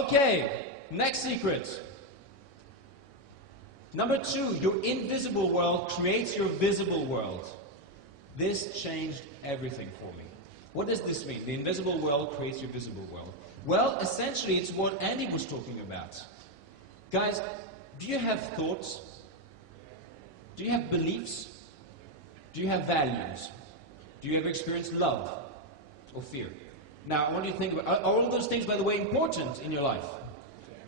Okay, next secret. Number 2, your invisible world creates your visible world. This changed everything for me. What does this mean? The invisible world creates your visible world. Well, essentially, it's what Andy was talking about. Guys, do you have thoughts? Do you have beliefs? Do you have values? Do you ever experience love or fear? Now, I want you to think about, are all of those things, by the way, important in your life?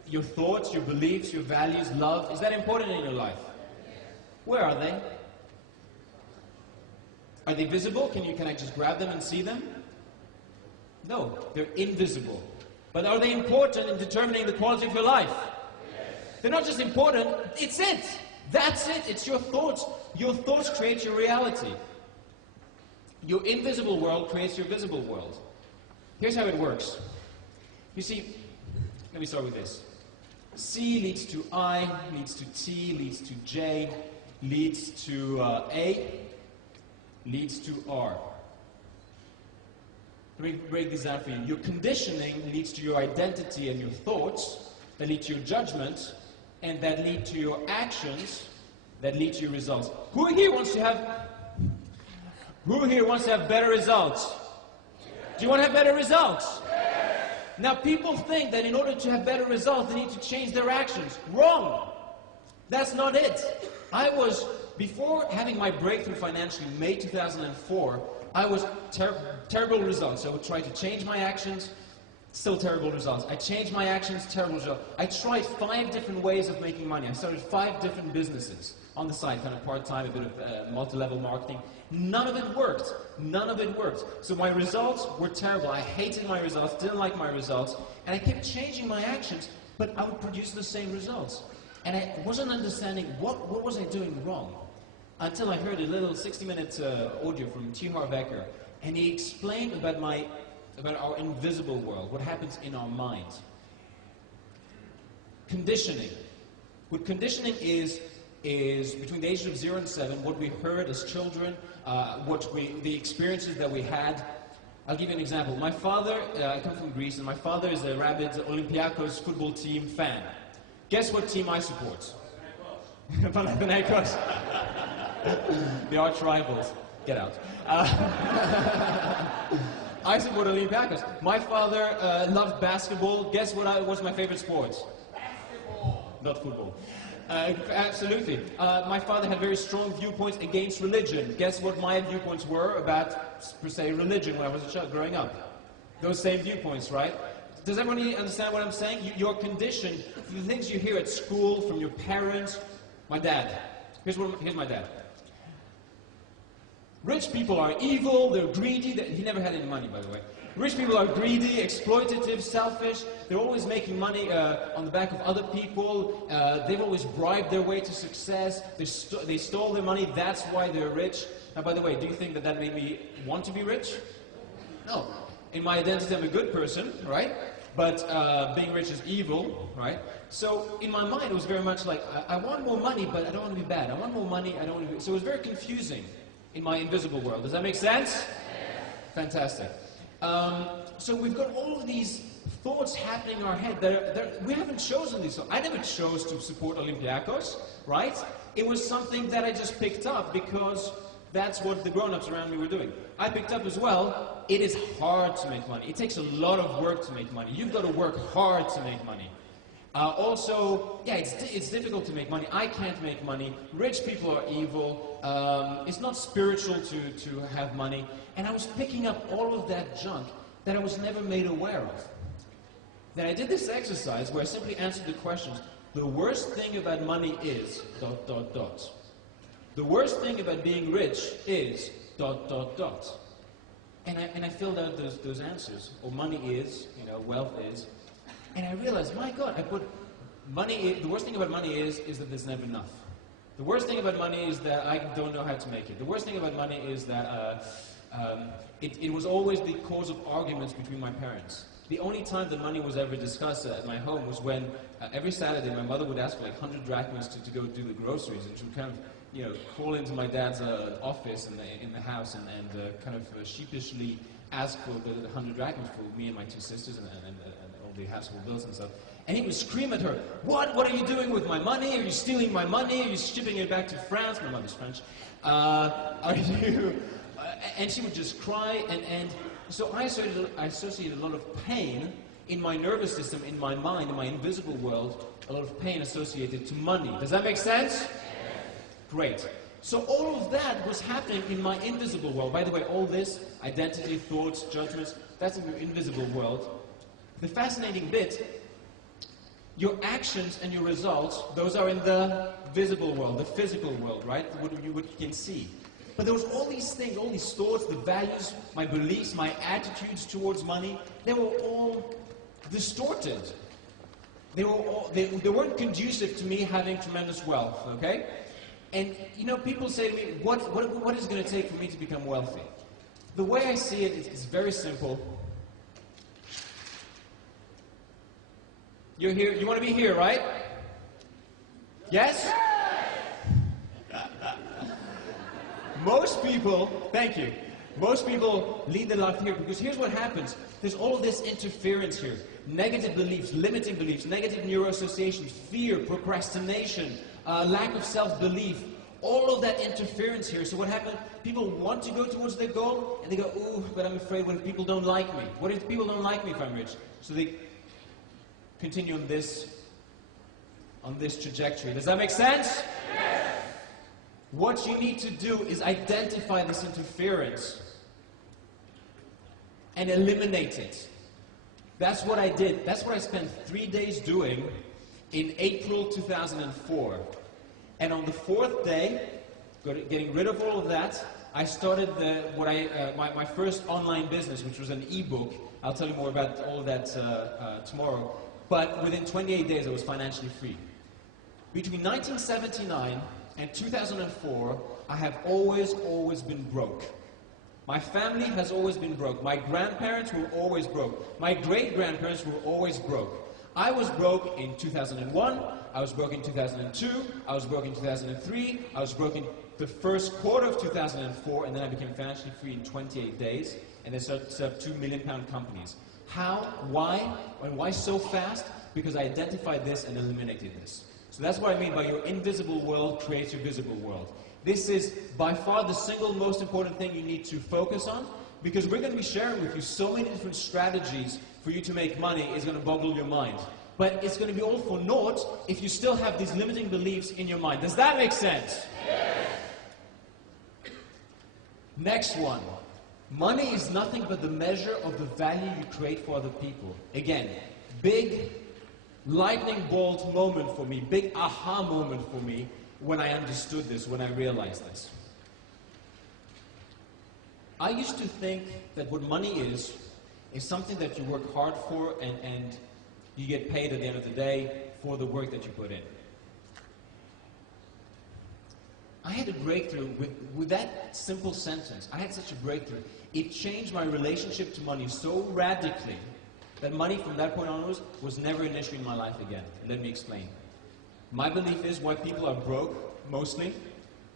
Your thoughts, your beliefs, your values, love, is that important in your life? Where are they? Are they visible? Can I just grab them and see them? No, they're invisible. But are they important in determining the quality of your life? They're not just important, it's it. That's it, it's your thoughts. Your thoughts create your reality. Your invisible world creates your visible world. Here's how it works. You see, let me start with this. C leads to I, leads to T, leads to J, leads to A, leads to R. Let me break this down for you. Your conditioning leads to your identity and your thoughts, that lead to your judgment, and that lead to your actions, that lead to your results. Who here wants to have better results? Do you want to have better results? Now, people think that in order to have better results, they need to change their actions. Wrong! That's not it. Before having my breakthrough financially in May 2004, I was terrible results. I would try to change my actions, still terrible results. I changed my actions, terrible results. I tried 5 different ways of making money. I started 5 different businesses on the side, kind of part-time, a bit of multi-level marketing. None of it worked. None of it worked. So my results were terrible. I hated my results, didn't like my results, and I kept changing my actions, but I would produce the same results. And I wasn't understanding what was I doing wrong, until I heard a little 60-minute audio from T. Harv Eker, and he explained about our invisible world, what happens in our minds. Conditioning. What conditioning is between the ages of 0 and 7, what we heard as children, the experiences that we had. I'll give you an example. My father, I come from Greece, and my father is a rabid Olympiacos football team fan. Guess what team I support? Panathinaikos. The arch rivals. Get out. I support Olympiacos. My father loved basketball. Guess what was my favorite sport? Basketball. Not football. Absolutely. My father had very strong viewpoints against religion. Guess what my viewpoints were about, per se, religion when I was a child growing up? Those same viewpoints, right? Does everybody understand what I'm saying? You're conditioned for the things you hear at school, from your parents. My dad. Here's my dad. Rich people are evil, they're greedy. He never had any money, by the way. Rich people are greedy, exploitative, selfish. They're always making money on the back of other people. They've always bribed their way to success. They stole their money, that's why they're rich. Now, by the way, do you think that made me want to be rich? No. In my identity, I'm a good person, right? But being rich is evil, right? So in my mind, it was very much like, I want more money, but I don't want to be bad. I want more money, I don't want to be... So it was very confusing in my invisible world. Does that make sense? Fantastic. So we've got all of these thoughts happening in our head that we haven't chosen these. So I never chose to support Olympiacos, right? It was something that I just picked up because that's what the grown-ups around me were doing. I picked up as well, it is hard to make money. It takes a lot of work to make money. You've got to work hard to make money. Also, yeah, it's difficult to make money. I can't make money. Rich people are evil. It's not spiritual to have money. And I was picking up all of that junk that I was never made aware of. Then I did this exercise where I simply answered the questions. The worst thing about money is ... The worst thing about being rich is ... And I filled out those answers. Or money is, wealth is. And I realized, my God, I put money. The worst thing about money is that there's never enough. The worst thing about money is that I don't know how to make it. The worst thing about money is that it was always the cause of arguments between my parents. The only time that money was ever discussed at my home was when every Saturday my mother would ask for like 100 drachmas to go do the groceries, and she would kind of crawl into my dad's office in the house and kind of sheepishly ask for the 100 drachmas for me and my 2 sisters and all all the household bills and stuff. And he would scream at her, what are you doing with my money? Are you stealing my money? Are you shipping it back to France? My mother's French. Are you... and she would just cry, and so I associated a lot of pain in my nervous system, in my mind, in my invisible world, a lot of pain associated to money. Does that make sense? Yes. Great. So all of that was happening in my invisible world. By the way, all this, identity, thoughts, judgments, that's in your invisible world. The fascinating bit, your actions and your results, those are in the visible world, the physical world, right? What you can see. But there was all these things, all these thoughts, the values, my beliefs, my attitudes towards money, they were all distorted. They weren't conducive to me having tremendous wealth, okay? And, you know, people say to me, what is it going to take for me to become wealthy? The way I see it is very simple. You're here, you want to be here, right? Yes? Most people, thank you, most people lead their life here because here's what happens. There's all of this interference here. Negative beliefs, limiting beliefs, negative neuroassociations, fear, procrastination, lack of self-belief, all of that interference here. So what happens? People want to go towards their goal, and they go, ooh, but I'm afraid what if people don't like me? What if people don't like me if I'm rich? So they continue on this trajectory. Does that make sense? Yes. What you need to do is identify this interference and eliminate it. That's what I did. That's what I spent 3 days doing in April 2004. And on the 4th day, getting rid of all of that, I started my first online business, which was an ebook. I'll tell you more about all of that tomorrow. But within 28 days, I was financially free. Between 1979 and 2004, I have always been broke. My family has always been broke. My grandparents were always broke. My great-grandparents were always broke. I was broke in 2001, I was broke in 2002, I was broke in 2003, I was broke in the first quarter of 2004, and then I became financially free in 28 days, and then set up £2 million companies. How? Why? And why so fast? Because I identified this and eliminated this. So that's what I mean by your invisible world creates your visible world. This is by far the single most important thing you need to focus on, because we're going to be sharing with you so many different strategies for you to make money. It's going to boggle your mind. But it's going to be all for naught if you still have these limiting beliefs in your mind. Does that make sense? Yes. Next one. Money is nothing but the measure of the value you create for other people. Again, big lightning bolt moment for me, big aha moment for me when I understood this, when I realized this. I used to think that what money is something that you work hard for and you get paid at the end of the day for the work that you put in. I had a breakthrough with that simple sentence. I had such a breakthrough. It changed my relationship to money so radically that money from that point onwards was never an issue in my life again. Let me explain. My belief is why people are broke, mostly,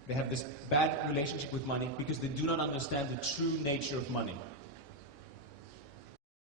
they have this bad relationship with money because they do not understand the true nature of money.